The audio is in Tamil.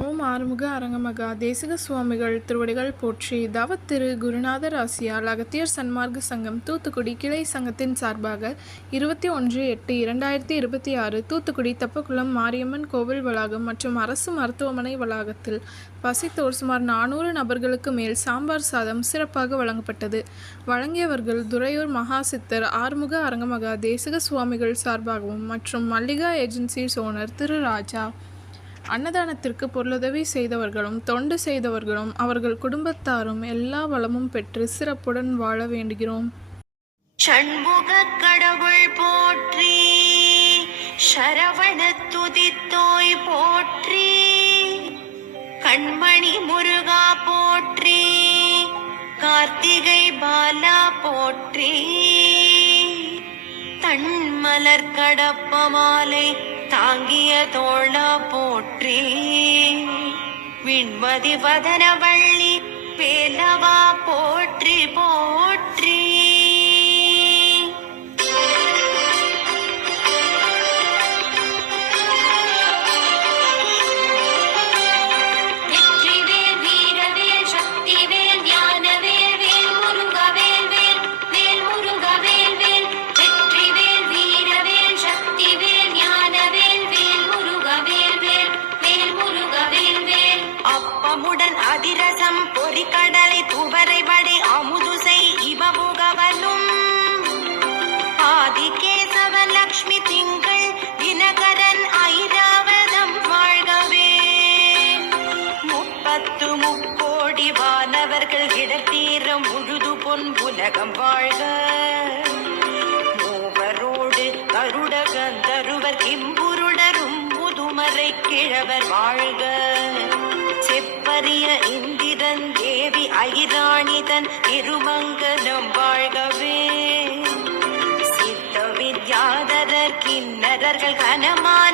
ஓம் ஆறுமுக அரங்கமகா தேசிக சுவாமிகள் திருவடிகள் போற்றி. தவத்திரு குருநாதர் ஆசியால் அகத்தியர் சன்மார்க்க சங்கம் தூத்துக்குடி கிளை சங்கத்தின் சார்பாக 21/8/2026 தூத்துக்குடி தெப்பக்குளம் மாரியம்மன் கோவில் வளாகம் மற்றும் அரசு மருத்துவமனை வளாகத்தில் பசித்தோர் சுமார் 400 நபர்களுக்கு மேல் சாம்பார் சாதம் சிறப்பாக வழங்கப்பட்டது. வழங்கியவர்கள் துறையூர் மகாசித்தர் ஆறுமுக அரங்கமகா தேசிக சுவாமிகள் சார்பாகவும் மற்றும் மல்லிகா ஏஜென்சிஸ் ஓனர் திரு ராஜா. அன்னதானத்திற்கு பொருளுதவி செய்தவர்களும் தொண்டு செய்தவர்களும் அவர்கள் குடும்பத்தாரும் எல்லா வளமும் பெற்று சிறப்புடன் வாழ வேண்டுகிறோம். ஷண்முக கடவுள் போற்றி, சரவண துதித்தோய் போற்றி, கண்மணி முருகா போற்றி, கார்த்திகை பாலா போற்றி, தன்மலர் கடப்ப மாலை தாங்கிய தோளா போற்றி, விண்மதி வதனவள்ளி வேலவா போற்றி போற்றி. அதிரசம் பொறிக்கடலை துவரை வடை அமுதுசை இவமுகவனும் ஆதிகேசவன் லக்ஷ்மி திங்கள் தினகரன் ஐராவதம் வாழ்கவே. 30 வானவர்கள் இடத்தீரம் முழுது பொன் உலகம் வாழ்க. மூவரோடு கருட கந்தருவர் கிம்புருடரும் முதுமறை கிழவர் வாழ்க. செப்பரிய இந்திரன் தேவி ஐராணிதன் திருமங்கலம் வாழ்கவே. சித்த வித்யாதரர் கிண்ணறர்கள் கனமான